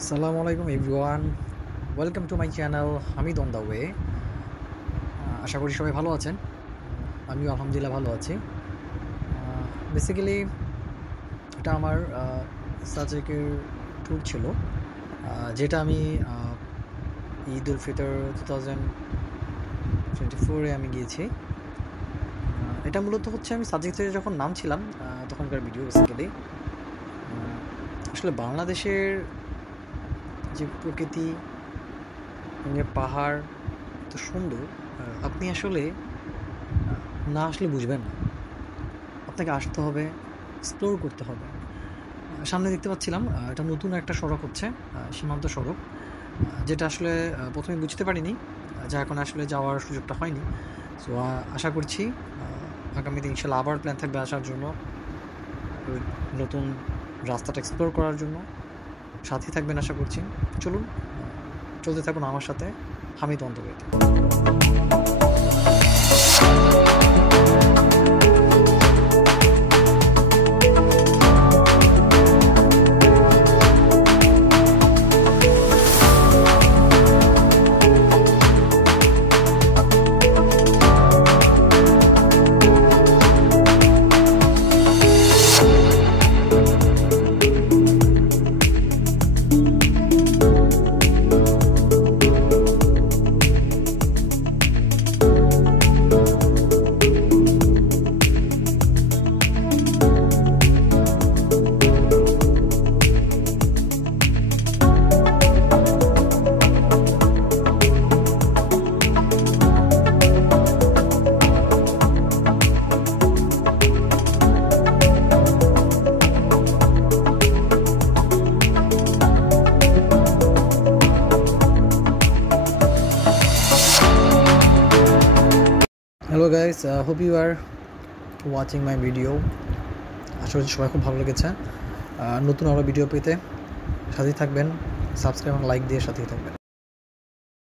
আসসালামু আলাইকুম everyone, welcome to my channel Hamid on the way. আশা করি সবাই ভালো আছেন। আমিও আলহামদুলিল্লাহ ভালো আছি। বেসিক্যালি এটা আমার সাজেকের ট্যুর ছিল, যেটা আমি ঈদ উল ফিতর 2024-এ আমি গিয়েছি। এটা মূলত হচ্ছে আমি সাজেক থেকে যখন নামছিলাম তখনকার ভিডিও। বেসিক্যালি আসলে বাংলাদেশের যে প্রকৃতি, পাহাড় এত সুন্দর, আপনি আসলে না আসলে বুঝবেন না। আপনাকে আসতে হবে, এক্সপ্লোর করতে হবে। সামনে দেখতে পাচ্ছিলাম এটা নতুন একটা সড়ক হচ্ছে, সীমান্ত সড়ক, যেটা আসলে ১ম এ বুঝতে পারিনি, যা এখন আসলে যাওয়ার সুযোগটা হয়নি। সো আশা করছি আগামীতে ইনশাআল্লাহ আবার প্ল্যান থাকবে আসার জন্য, ওই নতুন রাস্তাটা এক্সপ্লোর করার জন্য। সাথেই থাকবেন আশা করছি। চলুন, চলতে থাকুন আমার সাথে হামিদ অন্তর্গত। Hello guys, hope you are watching my video. আশা করছি সবাই খুব ভালো লেগেছে। নতুন আরও ভিডিও পেতে সাথেই থাকবেন, সাবস্ক্রাইব এবং লাইক দিয়ে সাথেই থাকবেন।